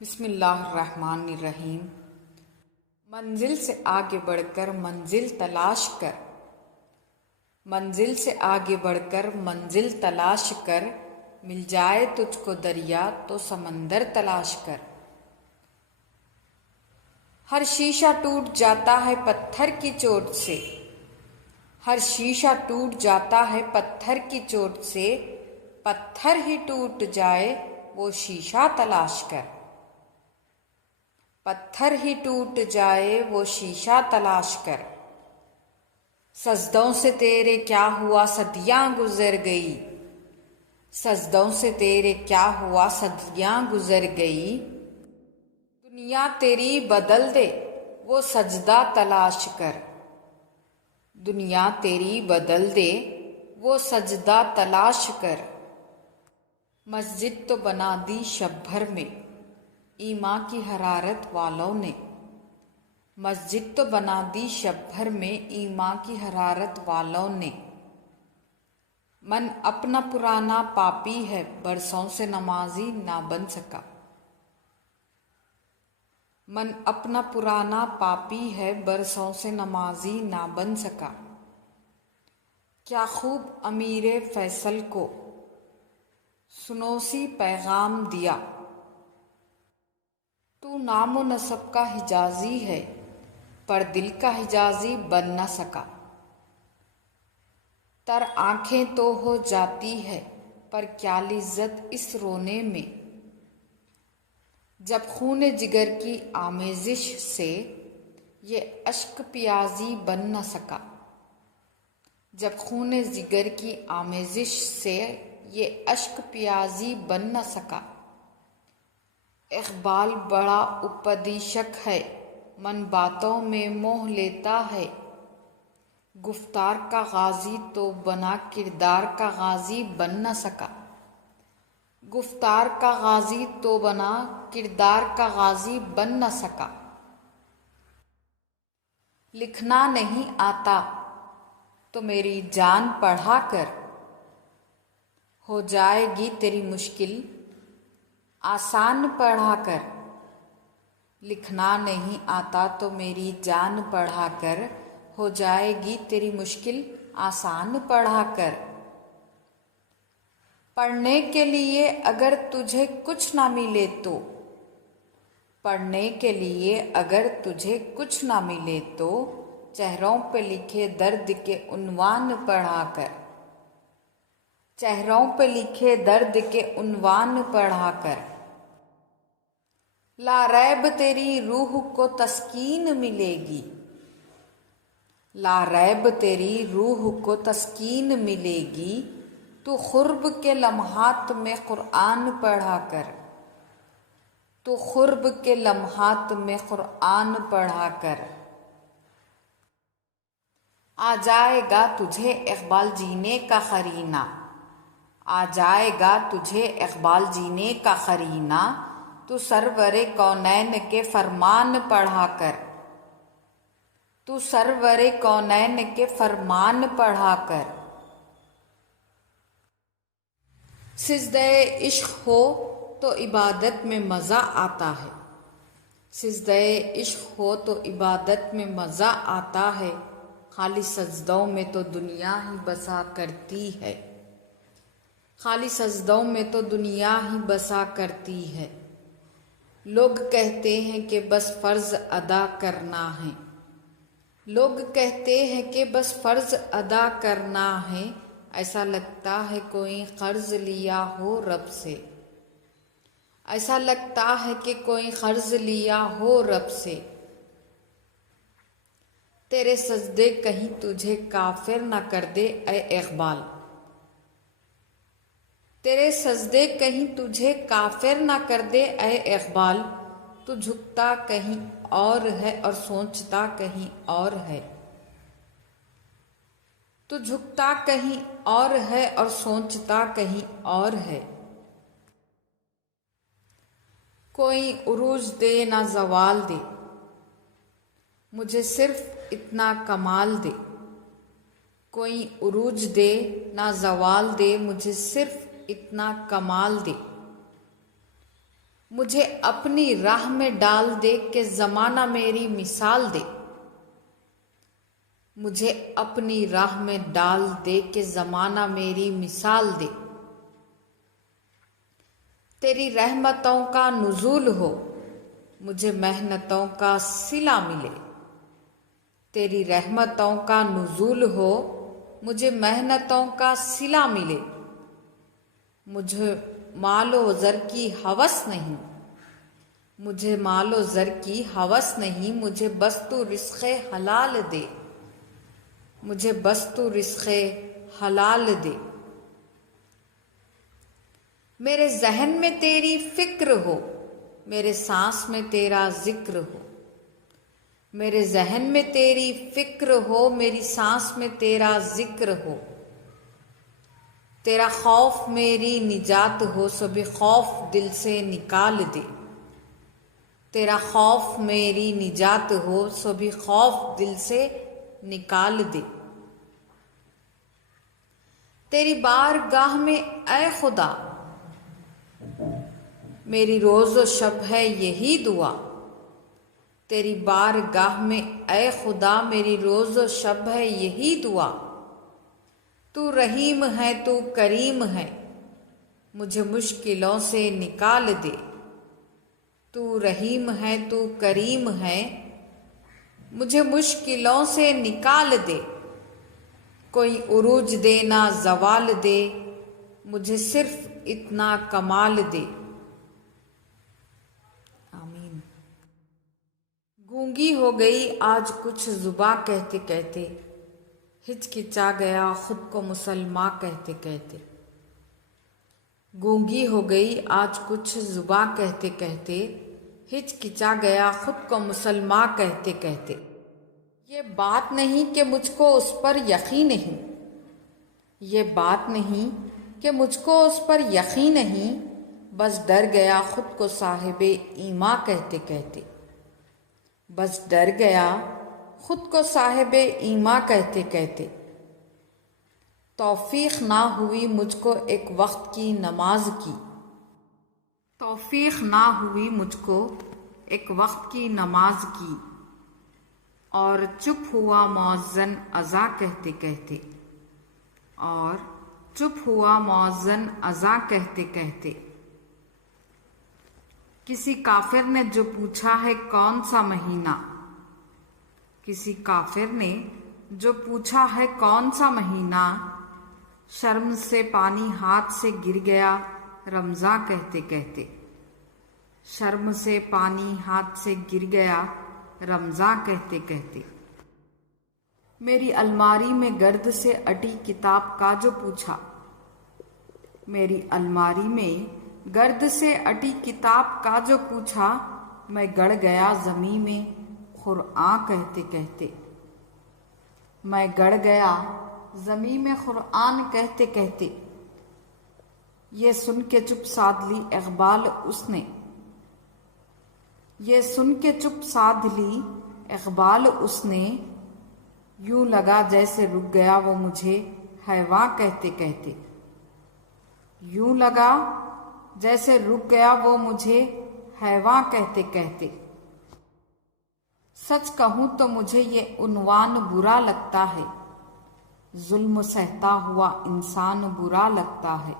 बिस्मिल्लाहिर्रहमानिर्रहीम। मंजिल से आगे बढ़कर मंजिल तलाश कर, मंजिल से आगे बढ़कर मंजिल तलाश कर, मिल जाए तुझको दरिया तो समंदर तलाश कर। हर शीशा टूट जाता है पत्थर की चोट से, हर शीशा टूट जाता है पत्थर की चोट से, पत्थर ही टूट जाए वो शीशा तलाश कर। पत्थर ही टूट जाए वो शीशा तलाश कर। सजदों से तेरे क्या हुआ सदियां गुजर गई, सजदों से तेरे क्या हुआ सदियां गुजर गई। दुनिया तेरी बदल दे वो सजदा तलाश कर, दुनिया तेरी बदल दे वो सजदा तलाश कर। मस्जिद तो बना दी शब भर में ईमां की हरारत वालों ने, मस्जिद तो बना दी शब भर में ईमां की हरारत वालों ने। मन अपना पुराना पापी है बरसों से नमाजी ना बन सका, मन अपना पुराना पापी है बरसों से नमाजी ना बन सका। क्या खूब अमीरे फैसल को सुनोसी पैगाम दिया, तू नामो नसब का हिजाजी है पर दिल का हिजाजी बन न सका। तर आंखें तो हो जाती है पर क्या लिज्जत इस रोने में, जब खून जिगर की आमेजिश से ये अश्क प्याजी बन न सका, जब खून जिगर की आमेजिश से ये अश्क प्याजी बन न सका। इक़बाल बड़ा उपदेशक है मन बातों में मोह लेता है, गुफ्तार का गाजी तो बना किरदार का गाजी बन न सका, गुफ्तार का गाजी तो बना किरदार का गाजी बन न सका। लिखना नहीं आता तो मेरी जान पढ़ा कर, हो जाएगी तेरी मुश्किल आसान पढ़ा कर। लिखना नहीं आता तो मेरी जान पढ़ा कर, हो जाएगी तेरी मुश्किल आसान पढ़ा कर। पढ़ने के लिए अगर तुझे कुछ ना मिले तो, पढ़ने के लिए अगर तुझे कुछ ना मिले तो, चेहरों पे लिखे दर्द के उन्वान पढ़ा कर, चेहरों पे लिखे दर्द के उन्वान पढ़ा कर। ला रैब तेरी रूह को तस्कीन मिलेगी, ला रैब तेरी रूह को तस्कीन मिलेगी, तू खुर्ब के लम्हात में कुरान पढ़ा कर, तू खुर्ब के लम्हात में कुरान पढ़ा कर। आ जाएगा तुझे इक़बाल जीने का क़रीना, आ जाएगा तुझे इक़बाल जीने का क़रीना, तू सरवरे कौनैन के फरमान पढ़ा कर, तू सरवरे कौनैन के फरमान पढ़ा कर। सिजदे इश्क हो तो इबादत में मज़ा आता है, सिजदे इश्क हो तो इबादत में मज़ा आता है, खाली सजदों में तो दुनिया ही बसा करती है, खाली सजदों में तो दुनिया ही बसा करती है। लोग कहते हैं कि बस फ़र्ज़ अदा करना है, लोग कहते हैं कि बस फ़र्ज़ अदा करना है, ऐसा लगता है कोई क़र्ज़ लिया हो रब से, ऐसा लगता है कि कोई क़र्ज़ लिया हो रब से। तेरे सजदे कहीं तुझे काफिर न कर दे ऐ इक़बाल, तेरे सजदे कहीं तुझे काफिर न कर दे ऐ इक़बाल। तू झुकता कहीं और है और सोचता कहीं और है, तू झुकता कहीं और है और सोचता कहीं और है। कोई उरूज दे ना ज़वाल दे मुझे सिर्फ इतना कमाल दे, कोई उरूज दे ना ज़वाल दे मुझे सिर्फ इतना कमाल दे। मुझे अपनी राह में डाल दे कि ज़माना मेरी मिसाल दे। मुझे अपनी राह में डाल दे कि ज़माना मेरी मिसाल दे। तेरी रहमतों का नुज़ूल हो, मुझे मेहनतों का सिला मिले। तेरी रहमतों का नुज़ूल हो, मुझे मेहनतों का सिला मिले। मुझे मालो ज़र की हवस नहीं, मुझे मालो ज़र की हवस नहीं, मुझे बस तू रिज़्क़े हलाल दे। मुझे बस तू रिज़्क़े हलाल दे। मेरे ज़हन में तेरी फ़िक्र हो, मेरे सांस में तेरा ज़िक्र हो। मेरे ज़हन में तेरी फ़िक्र हो, मेरी सांस में तेरा ज़िक्र हो। तेरा खौफ मेरी निजात हो, सभी खौफ दिल से निकाल दे। तेरा खौफ मेरी निजात हो, सभी खौफ दिल से निकाल दे। तेरी बारगाह में ऐ खुदा, मेरी रोज़ शब है यही दुआ। तेरी बारगाह में ऐ खुदा, मेरी रोज़ शब है यही दुआ। तू रहीम है, तू करीम है, मुझे मुश्किलों से निकाल दे। तू रहीम है, तू करीम है, मुझे मुश्किलों से निकाल दे। कोई उरूज दे ना ज़वाल दे, मुझे सिर्फ इतना कमाल दे। आमीन। गूंगी हो गई आज कुछ ज़ुबां कहते कहते, हिचकिचा गया खुद को मुसलमान कहते कहते। गूंगी हो गई आज कुछ ज़ुबां कहते कहते, हिचकिचा गया खुद को मुसलमान कहते कहते। ये बात नहीं कि मुझको उस पर यकीन नहीं, ये बात नहीं कि मुझको उस पर यकीन नहीं, बस डर गया खुद को साहिबे ईमा कहते कहते। बस डर गया खुद को साहिबे ईमा कहते कहते। तौफीक ना हुई मुझको एक वक्त की नमाज की, तौफीक ना हुई मुझको एक वक्त की नमाज की। और चुप हुआ मौज़्ज़न अज़ा कहते कहते, और चुप हुआ मौज़्ज़न अज़ा कहते कहते। किसी काफिर ने जो पूछा है कौन सा महीना, किसी काफिर ने जो पूछा है कौन सा महीना, शर्म से पानी हाथ से गिर गया रमज़ा कहते कहते। शर्म से पानी हाथ से गिर गया रमज़ा कहते कहते। मेरी अलमारी में गर्द से अटी किताब का जो पूछा, मेरी अलमारी में गर्द से अटी किताब का जो पूछा, मैं गड़ गया ज़मीं में क़ुरआन कहते कहते। मैं गड़ गया ज़मीं में क़ुरआन कहते कहते। ये सुन के चुप साध ली इक़बाल उसने, ये सुन के चुप साध ली इक़बाल उसने। यूं लगा जैसे रुक गया वो मुझे हैवां कहते कहते। यूं लगा जैसे रुक गया वो मुझे हैवां कहते कहते। सच कहूँ तो मुझे ये उन्वान बुरा लगता है, जुल्म सहता हुआ इंसान बुरा लगता है।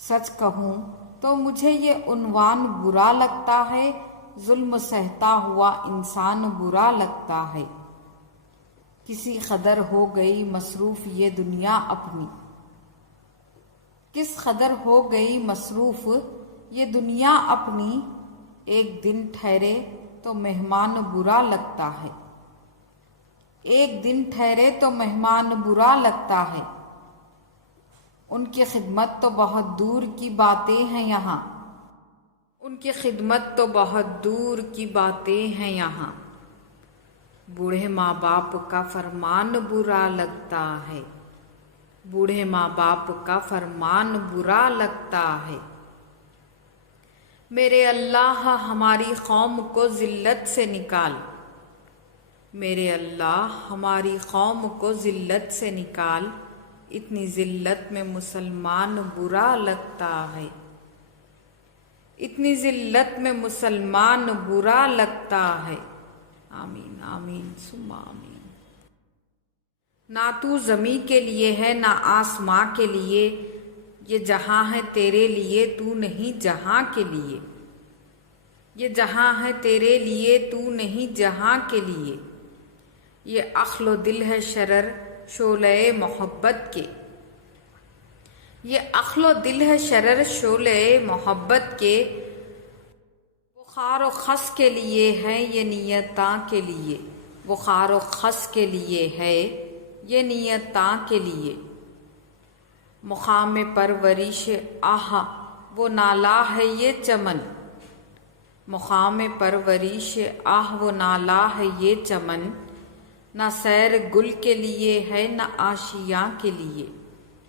सच कहूँ तो मुझे ये उन्वान बुरा लगता है, जुल्म सहता हुआ इंसान बुरा लगता है। किसी कदर हो गई मसरूफ़ ये दुनिया अपनी, किस कदर हो गई मसरूफ़ ये दुनिया अपनी। एक दिन ठहरे तो मेहमान बुरा लगता है, एक दिन ठहरे तो मेहमान बुरा लगता है। उनकी खिदमत तो बहुत दूर की बातें हैं यहाँ, उनकी खिदमत तो बहुत दूर की बातें हैं यहाँ। बूढ़े माँ बाप का फरमान बुरा लगता है, बूढ़े माँ बाप का फरमान बुरा लगता है। मेरे अल्लाह हमारी कौम को ज़िल्लत से निकाल, मेरे अल्लाह हमारी कौम को ज़िल्लत से निकाल। इतनी ज़िल्लत में मुसलमान बुरा लगता है। इतनी जिल्लत में मुसलमान बुरा लगता है। आमीन आमीन सुम्मा आमीन। ना तू ज़मी के लिए है ना आसमां के लिए, ये जहां है तेरे लिए तू नहीं जहां के लिए। ये जहां है तेरे लिए तू नहीं जहां के लिए। ये अख्लो दिल है शरर शोले मोहब्बत के। ये अख्लो दिल है शरर शोले मोहब्बत के। बुखार व खस के लिए है ये नियता के लिए। बुखार व खस के लिए है ये नियता के लिए। मुकाम परवरिश आह वो नाला है ये चमन। मुकाम परवरिश आह वो नाला है ये चमन। ना सैर गुल के लिए है ना आशियाँ के लिए।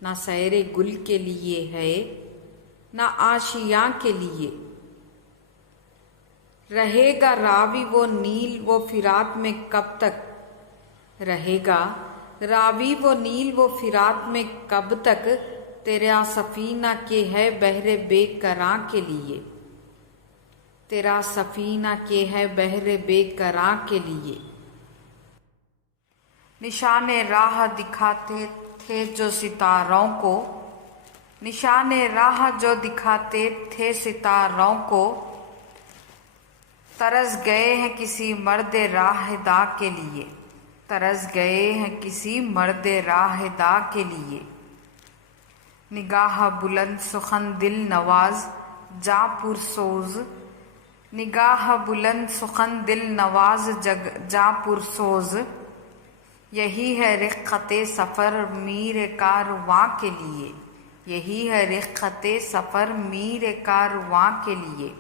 ना सैर गुल के लिए है ना आशियाँ के लिए। रहेगा रावी वो नील वो फिरात में कब तक। रहेगा रावी वो नील वो फिरात में कब तक। तेरा सफीना के है बहरे बेकरां के लिए। तेरा सफीना के है बहरे बेकरां के लिए। निशाने राह दिखाते थे जो सितारों को। निशाने राह जो दिखाते थे सितारों को। तरस गए हैं किसी मर्द राहदा के लिए। तरस गए हैं किसी मर्द राहदा के लिए। निगाह बुलंद सुखन दिल नवाज जा पुरसोज। निगाह बुलंद सुखन दिल नवाज जग जा पुरसोज। यही है रिक्कते सफ़र मीर कारवां के लिए। यही है रिक्कते सफ़र मीर कारवां के लिए।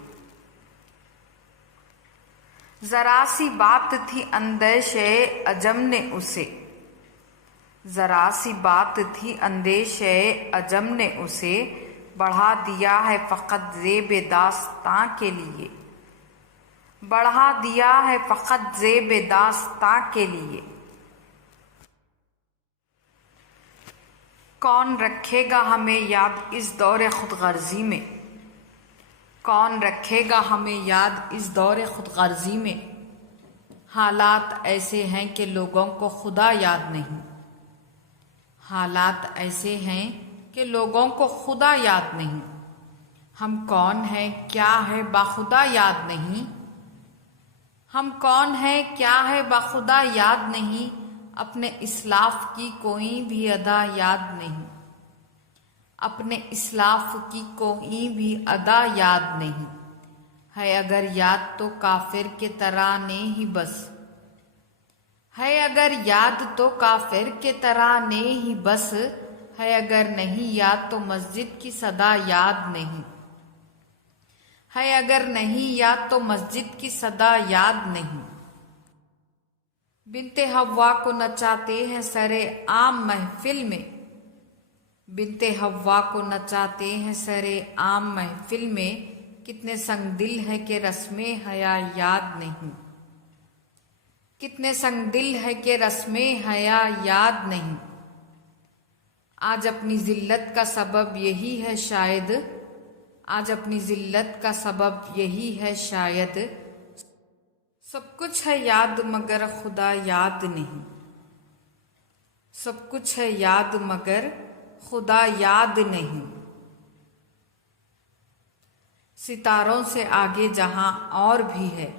जरा सी बात थी अंदेशे अजम ने उसे। जरा सी बात थी अंदेशे अजम ने उसे। बढ़ा दिया है फ़कत ज़ेब दास्तां के लिए। बढ़ा दिया है फ़कत ज़ेब दास्तां के लिए। कौन रखेगा हमें याद इस दौरे खुदगर्जी में। कौन रखेगा हमें याद इस दौरे खुदगर्जी में। हालात ऐसे हैं कि लोगों को खुदा याद नहीं। हालात ऐसे हैं कि लोगों को खुदा याद नहीं। हम कौन हैं क्या है बाखुदा याद नहीं। हम कौन हैं क्या है बाखुदा याद नहीं। अपने इस्लाफ की कोई भी अदा याद नहीं। अपने इस्लाफ की कोई भी अदा याद नहीं। है अगर याद तो काफिर के तराने ही बस। है अगर याद तो काफिर के तराने ही बस। है अगर नहीं याद तो मस्जिद की सदा याद नहीं। है अगर नहीं याद तो मस्जिद की सदा याद नहीं। बिनते हव्वा को नचाते हैं सरे आम महफिल में। बिनते हव्वा को नचाते हैं सरे आम महफिल में। कितने संगदिल है कि रस्मे हया याद नहीं। कितने संगदिल है कि रस्मे हया याद नहीं। आज अपनी जिल्लत का सबब यही है शायद। आज अपनी जिल्लत का सबब यही है शायद। सब कुछ है याद मगर खुदा याद नहीं। सब कुछ है याद मगर खुदा याद नहीं। सितारों से आगे जहां और भी है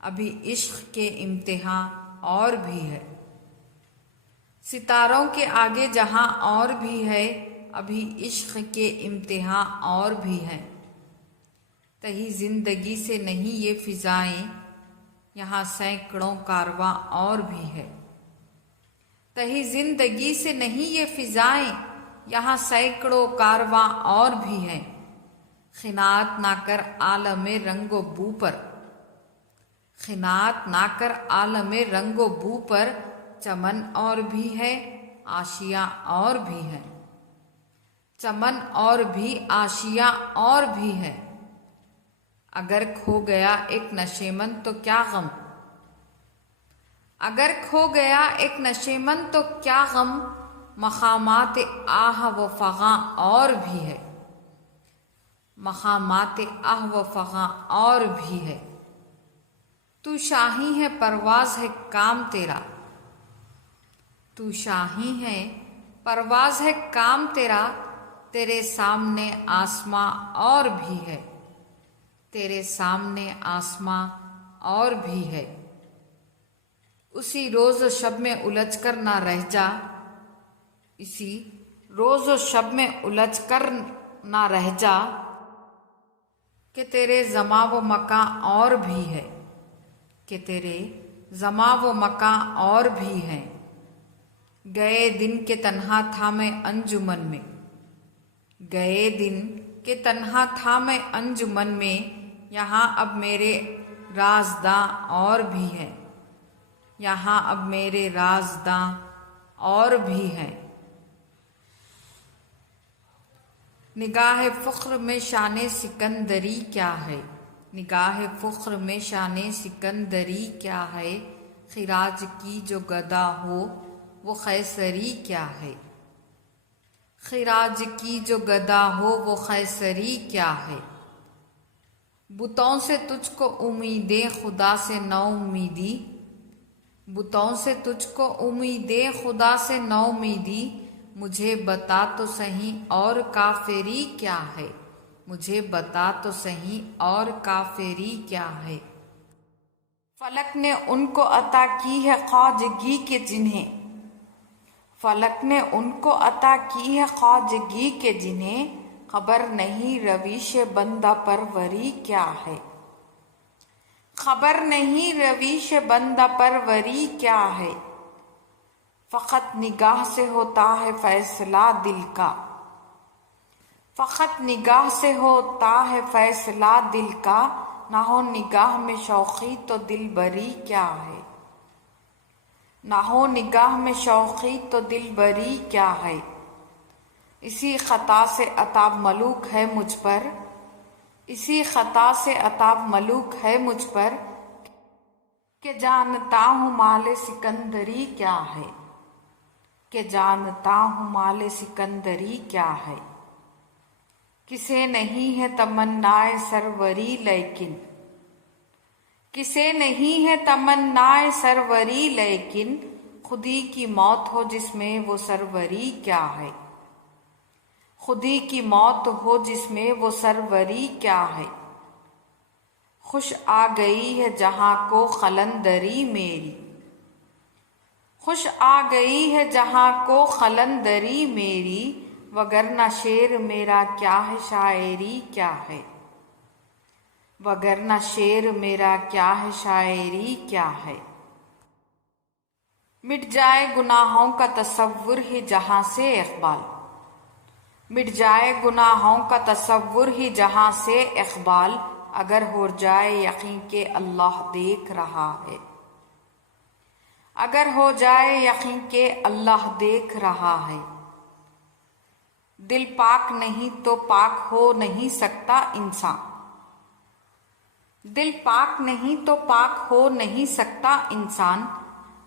अभी इश्क के इम्तिहान और भी है। सितारों के आगे जहां और भी है अभी इश्क के इम्तिहान और भी है। तही जिंदगी से नहीं ये फिजाएं यहाँ सैकड़ों कारवां और भी है। तही जिंदगी से नहीं ये फिजाएं यहाँ सैकड़ों कारवां और भी हैं। खिनात ना कर आलमे रंगो बू पर। खिनात ना कर आलमे रंगो बू पर। चमन और भी है आशिया और भी है। चमन और भी आशिया और भी है। अगर खो गया एक नशेमन तो क्या गम। अगर खो गया एक नशेमन तो क्या गम। मकामात आह व फ़ग़ां और भी है। मकामात आह व फ़ग़ा और भी है। तू शाही है परवाज़ है काम तेरा, तू शाही है परवाज़ है काम तेरा, तेरे सामने आसमां और भी है, तेरे सामने आसमां और भी है। उसी रोज़ शब में उलझ कर ना रह जा, इसी रोज़ शब में उलझ कर ना रह जा, कि तेरे ज़मा व मकां और भी है, कि तेरे ज़मा व मकां और भी हैं। गए दिन के तन्हा था मैं अंजुमन में, गए दिन के तन्हा था मैं अंजुमन में, यहाँ अब मेरे राज़दां और भी हैं, यहाँ अब मेरे राज़दां और भी हैं। निगाह फ़ुख्र में शान सिकंदरी क्या है, निगाह फ़ुख्र में शान सिकंदरी क्या है, खिराज की जो गदा हो वो कैसरी क्या है, खिराज की जो गदा हो वो कैसरी क्या है। बुतों से तुझको उम्मीदें खुदा से नौउम्मीदी, बुतों से तुझको उम्मीदें खुदा से नौउम्मीदी, मुझे बता तो सही और काफिरी क्या है, मुझे बता तो सही और काफिरी क्या है। फलक ने उनको अता की है ख्वाजगी के जिन्हें, फलक ने उनको अता की है ख्वाजगी के जिन्हें, खबर नहीं रवीश बंदा परवरी क्या है, खबर नहीं रवीश बंदा परवरी क्या है। फ़क़त निगाह से होता है फैसला दिल का, फ़क़त निगाह से होता है फैसला दिल का, ना हो निगाह में शौक़ी तो दिल बरी क्या है, ना हो निगाह में शौक़ी तो दिल बरी क्या है। इसी ख़ता से अताब मलूक है मुझ पर, इसी ख़ता से अताब मलूक है मुझ पर, कि जानता हूँ माले सिकंदरी क्या है, कि जानता हूँ माले सिकंदरी क्या है। किसे नहीं है तमन्नाए सरवरी लेकिन, किसे नहीं है तमन्नाए सरवरी लेकिन, खुदी की मौत हो जिसमें वो सरवरी क्या है, खुदी की मौत हो जिसमें वो सरवरी क्या है। खुश आ गई है जहाँ को खलंदरी मेरी, खुश आ गई है जहाँ को खलंदरी मेरी, वगरना शेर मेरा क्या है शायरी क्या है, वगरना शेर मेरा क्या है शायरी क्या है। मिट जाए गुनाहों का तसव्वुर ही जहाँ से इक़बाल, मिट जाए गुनाहों का तसव्वुर ही जहाँ से इक़बाल, अगर हो जाए यकीन के अल्लाह देख रहा है, अगर हो जाए यकीन के अल्लाह देख रहा है। दिल पाक नहीं तो पाक हो नहीं सकता इंसान, दिल पाक नहीं तो पाक हो नहीं सकता इंसान,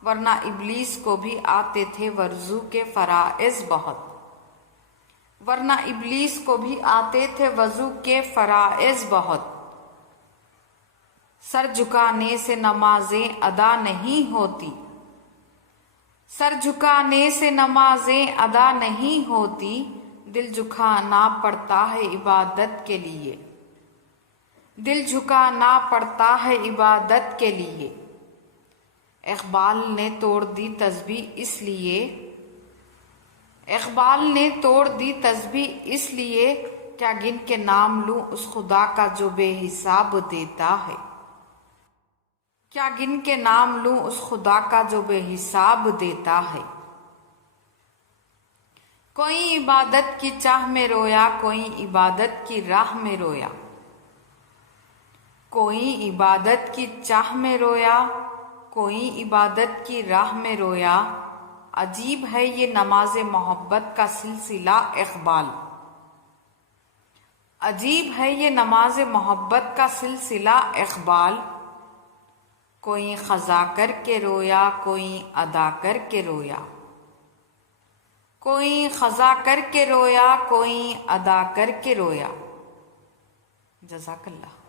वरना इब्लीस को भी आते थे वज़ू के फ़राइज़ बहुत, वरना इब्लीस को भी आते थे वज़ू के फ़राइज़ बहुत। सर झुकाने से नमाजें अदा नहीं होती, सर झुकाने से नमाजें अदा नहीं होती, दिल झुकाना पड़ता है इबादत के लिए, दिल झुकाना पड़ता है इबादत के लिए। इक़बाल ने तोड़ दी तस्बीह इसलिए, इक़बाल ने तोड़ दी तस्बीह इसलिए, क्या गिन के नाम लूं उस खुदा का जो बेहिसाब देता है, क्या गिन के नाम लूं उस खुदा का जो बेहिसाब देता है। कोई इबादत की चाह में रोया, कोई इबादत की राह में रोया, कोई इबादत की चाह में रोया, कोई इबादत की राह में रोया। अजीब है ये नमाज मोहब्बत का सिलसिला इक़बाल, अजीब है ये नमाज मोहब्बत का सिलसिला इक़बाल। कोई ख़ज़ा करके रोया, कोई अदा करके रोया, कोई ख़ज़ा करके रोया, कोई अदा करके रोया। जज़ाकल्लाह।